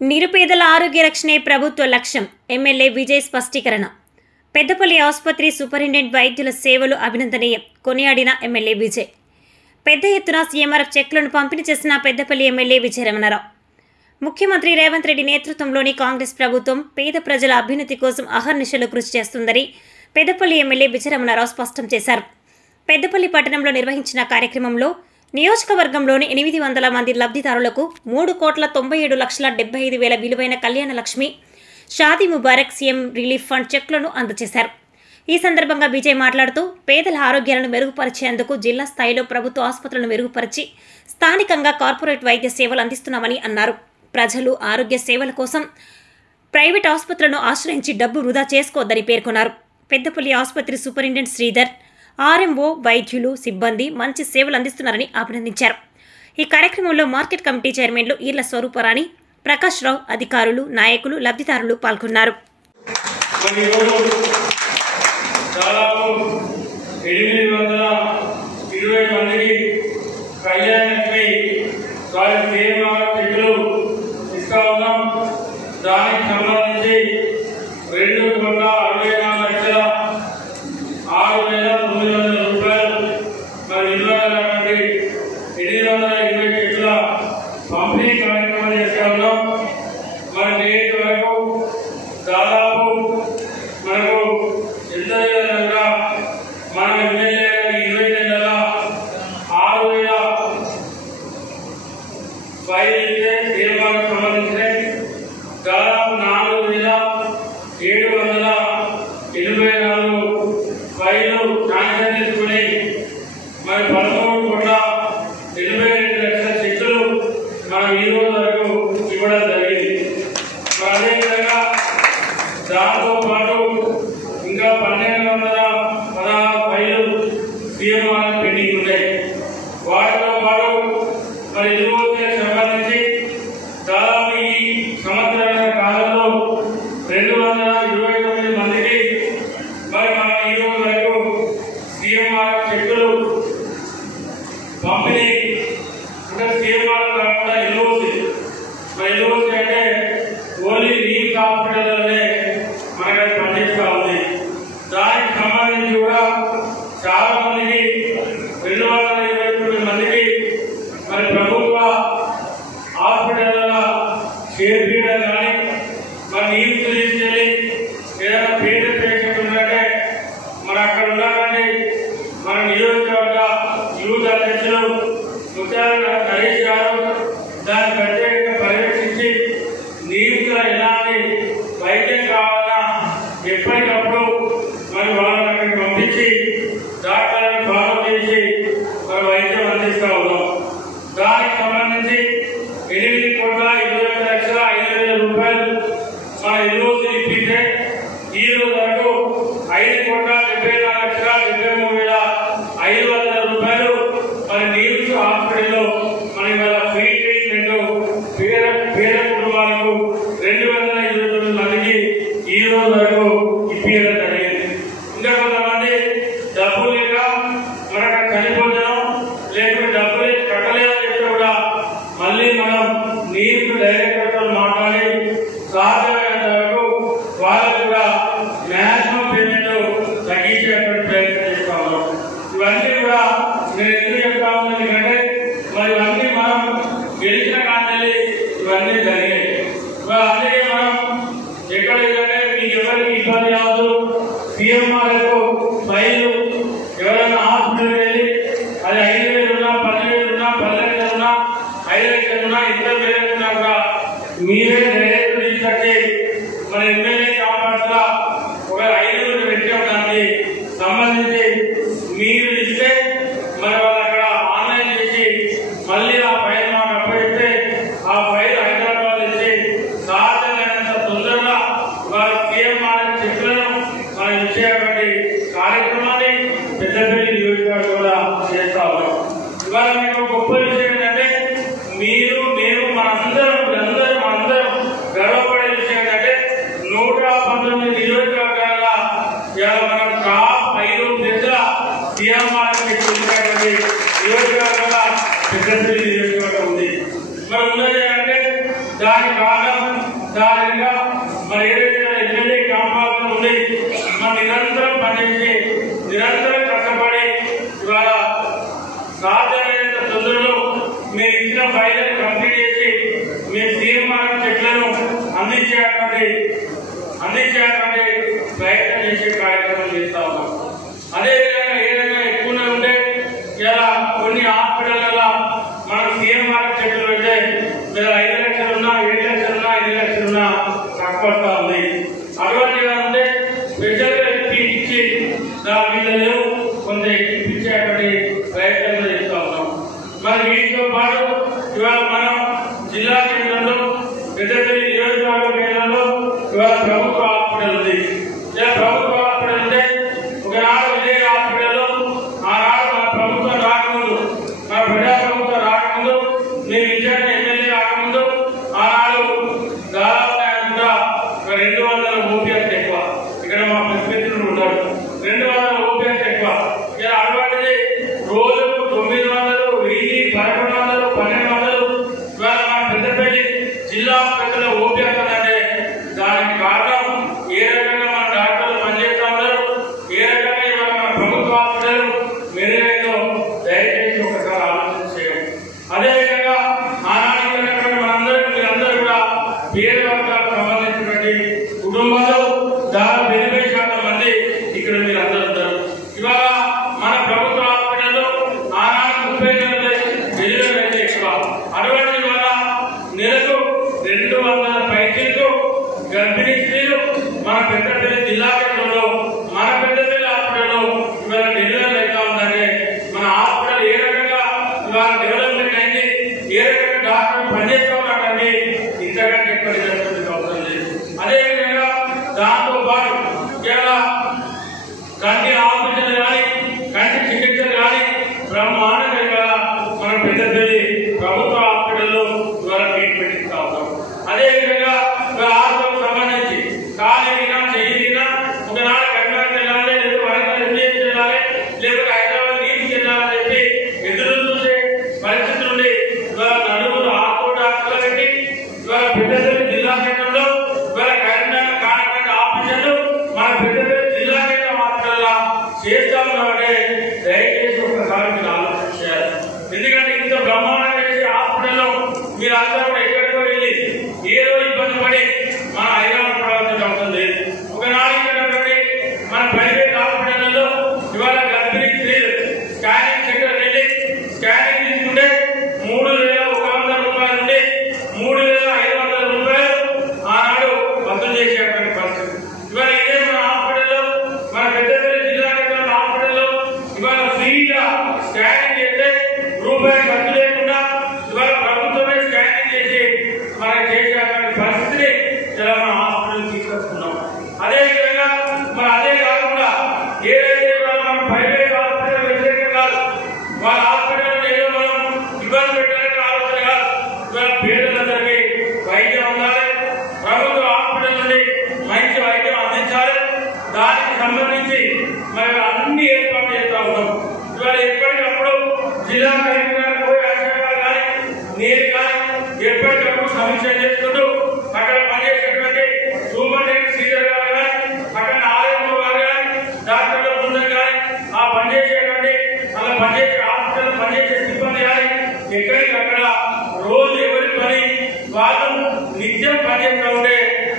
నిరుపేదల ఆరోగ్య రక్షణే ప్రభుత్వ లక్ష్యం. ఎమ్మెల్యే విజయ్ స్పష్టీకరణ. పెద్దపల్లి ఆసుపత్రి సూపరింటెండెంట్ వైద్యుల సేవలు అభినందనీయం కొనియాడిన ఎమ్మెల్యే విజయ్. పెద్ద ఎత్తున సీఎంఆర్ఎఫ్ చెక్లను పంపిణీ చేసిన పెద్దపల్లి ఎమ్మెల్యే విజయ రమణారావు. ముఖ్యమంత్రి రేవంత్ రెడ్డి నేతృత్వంలోని కాంగ్రెస్ ప్రభుత్వం పేద ప్రజల అభ్యున్నతి కోసం అహర్నిశలు కృషి చేస్తుందని పెద్దపల్లి ఎమ్మెల్యే విజయ రమణారావు స్పష్టం చేశారు. పెద్దపల్లి పట్టణంలో నిర్వహించిన కార్యక్రమంలో నియోజకవర్గంలోని 800 మంది లబ్ధిదారులకు 3,97,75,000 విలువైన Kalyana Lakshmi, Shaadi Mubarak, CM relief fund చెక్లను అందజేశారు. ఈ సందర్భంగా విజయ్ మాట్లాడుతూ పేదల ఆరోగ్యాలను మెరుగుపరిచేందుకు జిల్లా స్థాయిలో ప్రభుత్వ ఆసుపత్రులను మెరుగుపరిచి స్థానికంగా కార్పొరేట్ వైద్య సేవలు అందిస్తున్నామని అన్నారు. ప్రజలు ఆరోగ్య సేవల కోసం ప్రైవేట్ ఆసుపత్రులను ఆశ్రయించి డబ్బు వృధా చేసుకోవద్దని పేర్కొన్నారు. పెద్దపల్లి ఆసుపత్రి సూపరింటెండెంట్ శ్రీధర్, ఆర్ఎంఓ, వైద్యులు, సిబ్బంది మంచి సేవలు అందిస్తున్నారని అభినందించారు. ఈ కార్యక్రమంలో మార్కెట్ కమిటీ చైర్మన్లు ఈర్ల స్వరూపరాణి, ప్రకాష్ రావు, అధికారులు, నాయకులు, లబ్ధిదారులు పాల్గొన్నారు. పంపిణీ కార్యక్రమం చేస్తా ఉన్నాం. మన నేటి వరకు దాదాపు మనకు ఎంత లేదనగా మన ఎమ్మెల్యే 20 నెలల 6,000 ఫైళ్ళే తీర్మానం సంబంధించినవి. దాదాపు 4,784 ఫైళ్ళు శాంక్షన్ చేసుకుని మరి 13,82,00,000 మనం ఈ రోజు వరకు ఇవ్వడం జరిగింది. అదేవిధంగా దాంతో పాటు ఇంకా 1,216 ఫైళ్ళు సీఎంఆర్ పెండింగ్ ఉన్నాయి. వాటితో పాటు మరి ఇరువురికి సంబంధించి దాదాపు ఈ సంవత్సరాల కాలంలో 229 మందికి మరి మనం ఈ రోజు వరకు సీఎంఆర్ చెక్కులు పంపిణీ అంటే సీఎంఆర్ కాకుండా ఎల్ఓసి అంటే ఓన్లీ లీవ్ హాస్పిటల్లోనే మనకి పనిచేస్తూ ఉంది. దానికి సంబంధించి కూడా చాలా మందికి 229 మందికి మరి ప్రభుత్వ హాస్పిటల్లో చేర్పించడం కానీ మరి నీళ్ళు తీసుకెళ్ళి ఏదైనా పేద పేషెంట్ ఉన్నట్టే మరి అక్కడ ఉన్నారండి. మన నియోజకవర్గ యూత్ అధ్యక్షులు ముఖ్యంగా నరేష్ గారు దాన్ని ప్రత్యేకంగా పర్యవేక్షించి నీటిలో ఎలాంటి వైద్యం కావాలన్నా ఎప్పటికప్పుడు మరి వాళ్ళని అక్కడికి పంపించి డాక్టర్లను ఫాలో చేసి మరి వైద్యం అందిస్తూ ఉన్నాం. దానికి సంబంధించి 8,20,05,000 మన ఎల్ఓసి ఇప్పిస్తే ఈ రోజు వరకు 5,74,73,500 మన నీమ్స్ హాస్పిటల్లో మన ఇవాళ ఫ్రీ ట్రీట్మెంట్ పేద కుటుంబాలకు 229 మందికి ఈ రోజు వరకు ఇప్పించడం జరిగింది. ఇంకా కొంతమంది డబ్బు లేక మనకు చనిపోతాం లేకుంటే డబ్బులు కట్టలేదని చెప్తే కూడా మళ్ళీ మనం నీరు డైరెక్టర్తో మాట్లాడి సాధ్యమైనంత వరకు వాళ్ళకు కూడా మ్యాక్సిమం పేమెంట్ తగ్గించేటువంటి ప్రయత్నం చేస్తా ఉన్నాం. ఇవన్నీ కూడా నేను ఎందుకు చెప్తా ఉన్నాను ఎందుకంటే మరి ఇవన్నీ మనం గెలిచిన కాంచెల్లి ఇవన్నీ జరిగాయి. అందుకే మనం ఎక్కడ మీకు ఎవరికి ఇబ్బంది కావద్దు. సీఎంఆర్కు ఫైలు ఎవరైనా హాస్పిటల్ వెళ్ళి అది 5,000 ఉన్నా 10,000 ఉన్నా 10,00,000 ఉన్నా 5,00,000 ఉన్నా ఇద్దరు పేరున్నా కూడా మీరే డైరెక్ట్ తీసుకొచ్చి మన ఎమ్మెల్యే కాంపౌండ్స్ గా ఒక 5 పెట్టాం. దానికి సంబంధించి మీరు ఇస్తే మరి వాళ్ళు అక్కడ ఆన్లైన్ చేసి మళ్ళీ ఆ ఫైల్ మాకు అప్పగిస్తే ఆ ఫైల్ హైదరాబాద్ ఇచ్చి సాధ్యమైనంత తొందరగా వారి సీఎంఆర్ చెట్లను మనం ఇచ్చేటువంటి కార్యక్రమాన్ని పెద్దపల్లి నియోజకవర్గం కూడా చేస్తా ఉన్నాం. ఇవాళ మీకు గొప్ప విషయం ఏంటంటే మీరు నేను మనందరం గర్వపడే విషయం ఏంటంటే 100 మనం దానిగా మరి ఏదైతే ఎమ్మెల్యే కాంపౌండ్ ఉంది మనం నిరంతరం పనిచేసి నిరంతరం కష్టపడి ఇవాళ సాధ్యమైనంత తొందరలో మీరు ఇచ్చిన ఫైల్ కంప్లీట్ చేసి మీ సీఎంఆర్ చెట్లను అందించేటువంటి ప్రయత్నం చేసే కార్యక్రమం చేస్తా ఉన్నాం. అదేవిధంగా ఏదైనా ఎక్కువనే ఉంటే ఇలా కొన్ని హాస్పిటల్లో మనం సీఎంఆర్ చెట్లు పెడితే మీరు 5 లక్షలున్నా 7 లక్షలున్నా 5 లక్షలున్నా తక్కువ ఉంది. అటువంటిగా ఉంటే స్పెషల్గా ఇచ్చి దాని మీద లేవు కొంత ఎక్కించేటువంటి ప్రయత్నం చేస్తూ ఉన్నాం. మరి వీటితో పాటు ఇవాళ మనం జిల్లా కేంద్రంలో పెద్దపల్లి నియోజకవర్గ కేంద్రంలో ఇవాళ ప్రభుత్వ హాస్పిటల్ ఉంది. ఇలా ప్రభుత్వ హాస్పిటల్ ఉంటే ఒకనాడు విజయ హాస్పిటల్లో ఆనాడు మన ప్రభుత్వం రాకముందు మన ప్రజాప్రభుత్వం రాకముందు నేను ఇన్ఛార్జ్ ఎమ్మెల్యే రాకముందు ఆనాడు దాదాపు 200 ఓపీఎస్ ఎక్కువ. ఇక్కడ మా ప్రతినిధులు ఉంటారు. 200 ఓపీఎస్ ఎక్కువ. ఇలా అటువంటిది రోజుకు 900, 1000, 1100, 1200 ఇవాళ మన పెద్దపల్లి జిల్లా పెద్దల ఓపీఎస్ అంటే దానికి కారణం ఏ రకంగా మన డాక్టర్లు పనిచేస్తా ఉన్నారు, ఏ రకంగా ఇవాళ మన ప్రభుత్వ హాస్పిటల్ మెరుగైందో దయచేసి ఒకసారి ఆలోచన చేయం. అదేవిధంగా ఆనాడు మీరందరూ కూడా పేద వర్గాలకు సంబంధించినటువంటి కుటుంబాలు దాదాపు 80% మంది ఇక్కడ మీరు అందరూ ఉంటారు. ఇవాళ మన ప్రభుత్వ హాస్పిటల్లో ఆనాడు 30 డెలివరీ అయితే ఎక్కువ. అటువంటి ఇవాళ నెలకు 200 పైసలకు గర్భిణీ స్త్రీలు మన పెద్దపల్లి జిల్లా కేంద్రంలో మన పెద్దపల్లి హాస్పిటల్లో ఇవాళ డెలివరీ అవుతా ఉందంటే మన హాస్పిటల్ ఏ రకంగా ఇవాళ డెవలప్మెంట్ అయింది, ఏ రకంగా డాక్టర్ పనిచేస్తూ ఉన్నాడంటే ఇంతకంటే ఎక్కువ అవసరం లేదు. అదేవిధంగా దాంతో పాటు ఇలా కంటి ఆపరేషన్ కానీ కంటి చికిత్సలు కానీ బ్రహ్మాండంగా ఇవాళ మన పెద్దపల్లి ప్రభుత్వ హాస్పిటల్లో ఇవాళ ట్రీట్మెంట్ ఇస్తా ఉంటాం. అదేవిధంగా ఆరోగ్యం సంబంధించి కాలినా చెయ్యినా ఒకనాడు కర్ణాటక వెళ్ళాలి, లేదా వరంగల్ ఎంజీఎం వెళ్ళాలి, లేకపోతే హైదరాబాద్ నీటికి వెళ్ళాలని చెప్పి ఎదురు చూసే పరిస్థితి నుండి ఇవాళ నలుగురు ఆటో డాక్టర్లు పెట్టి ఇవాళ పెద్దపల్లి జిల్లా కేంద్రంలో ఇవాళ కరీంనగర్ కానటువంటి ఆఫీసర్లు మన పెద్దపల్లి జిల్లా కేంద్రం హాస్పిటల్లో చేస్తా ఉన్నామంటే దయచేసి ఒకసారి మీరు ఆలోచన చేయాలి. ఎందుకంటే ఇంత బ్రహ్మాండంగా చేసే హాస్పిటల్లో మీరు అందరూ కూడా ఎక్కడికో వెళ్ళి ఏదో ఇబ్బంది పడి మన హైదరాబాద్ పడాల్సిన అవసరం లేదు. ఒకనాడు ఇక్కడ మన ప్రైవేట్ హాస్పిటల్లో ఇవాళ గర్భిణీ స్త్రీలు స్కానింగ్ సెంటర్ వెళ్ళి స్కానింగ్ తీసుకుంటే 3,100 రూపాయల నుండి 3,500 రూపాయలు ఆనాడు వసూలు చేసేటువంటి పరిస్థితి. ఇవాళ ఇదే మన హాస్పిటల్లో మన పెద్దపల్లి జిల్లా కేంద్రం హాస్పిటల్లో ఇవాళ ఫ్రీగా స్కానింగ్ చేస్తే రూపాయి ఖర్చు లేకుండా ఇవాళ ప్రభుత్వమే స్కానింగ్ చేసి మనకి చేసేటువంటి పరిస్థితిని ఇలా మన హాస్పిటల్ తీసుకొస్తున్నాం. అదేవిధంగా మరి అదే కాకుండా ఏదైతే మన ప్రైవేట్ హాస్పిటల్ వ్యతిరేకం కాదు, వాళ్ళ హాస్పిటల్ ఏదో మనం ఇబ్బంది పెట్టాలని ఆలోచన కాదు. ఇవాళ పేదలందరికీ వైద్యం ఉండాలి, ప్రభుత్వ హాస్పిటల్ నుండి మంచి వైద్యం అందించాలి. దానికి సంబంధించి మరి అన్ని ఏర్పాటు చేస్తూ ఉన్నాం. ఇవాళ ఎప్పటికప్పుడు జిల్లా కలెక్టర్ పోయి అధికారులు కానీ నేను కానీ ఎప్పటికప్పుడు సమీక్ష చేసుకుంటూ అక్కడ పనిచేసేటువంటి సూపరింటెండెంట్ శ్రీధర్ గారు కానీ అక్కడ ఆర్ఎంఓ గారు కానీ డాక్టర్ల బృందం కానీ ఆ పనిచేసేటువంటి అలా పనిచేసే హాస్పిటల్ పనిచేసే సిబ్బంది కానీ ఎక్కడికక్కడ రోజు ఎవరి పని వాళ్ళు నిత్యం పనిచేస్తూ ఉంటే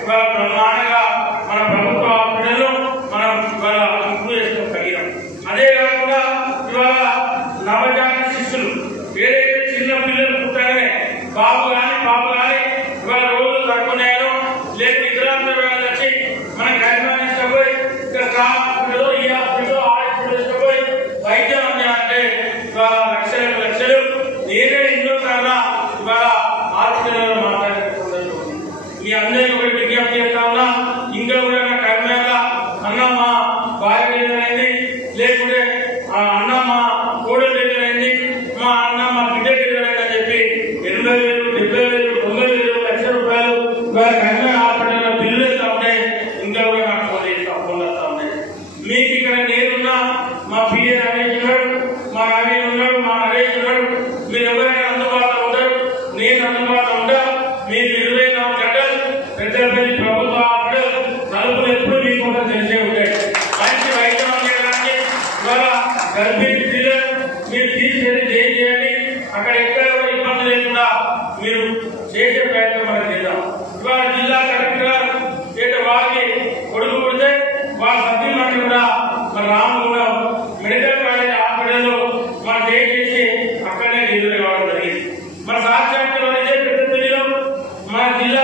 ఇవాళ బ్రహ్మాండంగా మన ప్రభుత్వ హాస్పిటల్లో మనం ఇవాళ ఇంప్రూవ్ చేసుకోగలిగాం. అదే కాకుండా ఇవాళ నవజాత శిశులు ఏదైతే చిన్న పిల్లలు పుట్టగానే బాబు కానీ ఇవాళ రోజులు తక్కువన్నాయో లేదు ఇతరాత్మ వచ్చి మన కరీంనగర్ పోయి ఇక్కడ హాస్పిటల్ ఈ హాస్పిటల్ ఆ హాస్పిటల్ పోయి వైద్యం అందాలంటే ఇవాళ లక్షలు నేనే ఎన్నో సార్లు ఇవాళ హాస్పిటల్లో మాట్లాడుకుంటున్నాను. మీ అందరికీ ఒకటి విజ్ఞప్తి చేస్తా ఉన్నా, ఇంకా కూడా నా కరీంనగర్ అన్న మా భార్య డెలివరీ లేకుంటే అన్న మా కోడలు డెలివరీ మా అన్న మా బిడ్డ డెలివరీ అని చెప్పి 80,000, 70,000, 90,000 లక్షల రూపాయలు ఇవాళ కరీంనగర్ హాస్పిటల్లో బిల్లులు ఇస్తా ఉంటాయి. ఇంకా కూడా నాకు ఫోన్ వస్తా ఉంటాయి. మీకు ఇక్కడ నేనున్నా, మా పిఏ రమేష్ ఉన్నాడు, మా రవి ఉన్నాడు, మా నరేష్ ఉన్నాడు, మీరు ఎవరైనా అందుబాటులో ఉంటారు, నేను అందుబాటులో ఉంటా. మీకు 24 గంటలు ఇవాళ జిల్లా కలెక్టర్ ఏదో వారికి కొడుకు పుడితే వాళ్ళ సత్యమంటే కూడా మన రామగుండం మెడికల్ కాలేజ్ హాస్పిటల్లో మన చేసి అక్కడనే డెలివరీ కావడం జరిగింది. మన సాక్షాత్లో పెద్ద మన జిల్లా